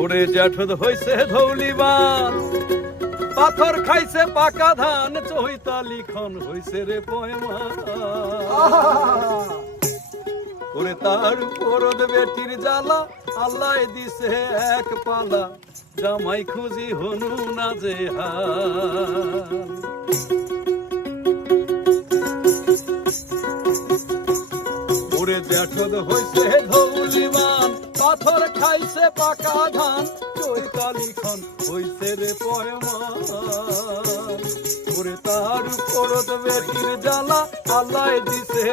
ওরে জ্যাঠদ হইছে ধৌলিবান পাথর খাইছে পাকা ধান, চৈতালি খন হইছে রে পয়মা। ওরে তার পরদ বেটির জ্বালা, আল্লাহ দিছে এক পালা। জামাই খুঁজি হনু না যে হাল ওরে জ্যাঠদ হইছে পাথর খাইছে পাকা ধান চৈতালিখন হইছে রে ওরে তার উপরত বেটির জ্বালা আল্লাহ দিছে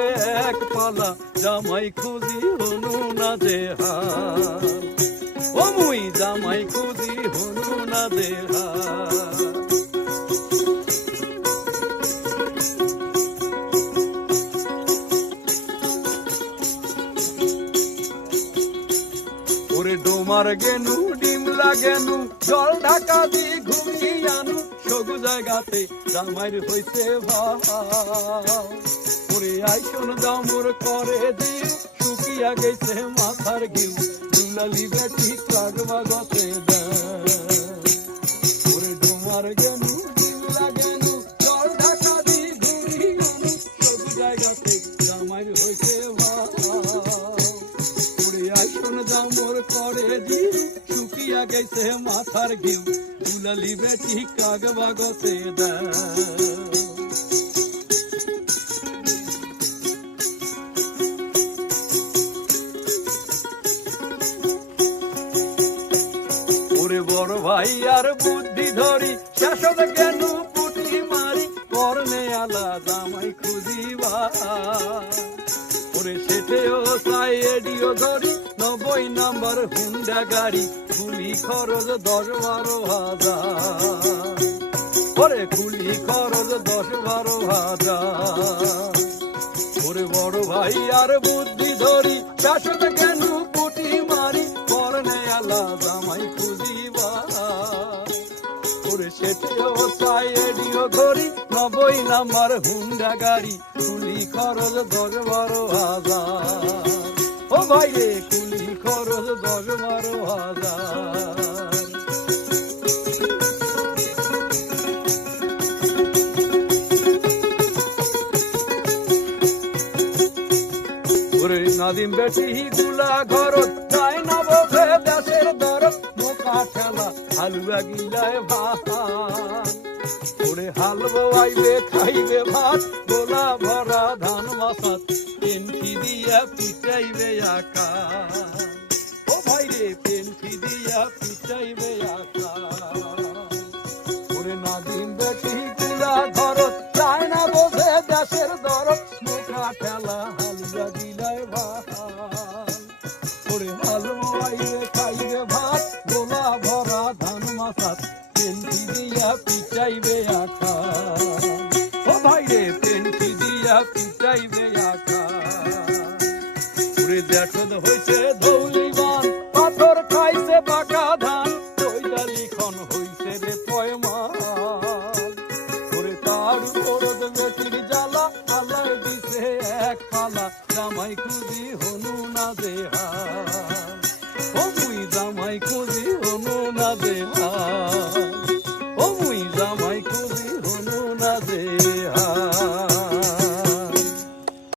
এক পালা, জামাই খুঁজি হনু না যে ও মুই, জামাই খুঁজি হনু না যে ওরে ডোমার গেনু, ডিম লাগেনু, জল ঢাকা দি ঘুমিয়ে আনু সবু জায়গাতে জামাইর হইছে ভাই। ওরে আইসন দামর করে দিও শুকিয়া গেছে মাথার ঘিউ দুলালি বেটি কাগবা গতে ওরে ডোমার গেনু দামর করে দি, শুকিয়া গেছে মাথার ঘিউ দুলালি বেটি কাগ বাগতে ওরে বড় ভাই, আর বুদ্ধি ধরি শাসক জ্ঞান পুটি মারি? করনে আলা জামাই খুঁজিবা। ওরে সেটেও সাইডিও ধরি, নব্বই নাম্বার হুন্ডা গাড়ি, কুলি খরচ দশ বারো হাজার। ওরে কুলি খরচ দশ বারো হাজার। ওরে বড় ভাই আর বুদ্ধি ধরি কেন সাইডিও ধরি নব্বই নাম্বার হুন্ডা গাড়ি, কুলি খরচ দশ বারো হাজার। ও ভাই রে, কুলি খরচ দশ বারো হাজার। নাদিম বেটি গুলা ঘর যায় না বোধে দেশের দর মোকা খেলা, হালুয়া গিলায় ভাত। ওরে হালবো, আইবে, খাইবে ভাত গোলা ভরা ধান মাসাত পেনকি দিয়া পিটাইবে আকা ও ভাই রে পেনকি দিয়া পিটাইবে আকা ওরে নাদিম বেটি গুলা ধরত যায় না বোঝে, দেশের দর মোকা ঠেলা, হালুয়া গিলায় ভাত দিয়া পিটাইবে আকা ও ভাই রে পেনকি দিয়া পিটাইবে আকা উড়ে দেখদ হইছে ধৌলিবান, পাথর খাইছে পাকা ধান চৈতালি খন হইছে রে পয়মান ওরে তার ওরদ বেটির জ্বালা, আল্লাহ দিছে এক পালা, জামাই খুঁজি হনু না দেহা ও মুই জামাই খুঁজি হনু না দেহা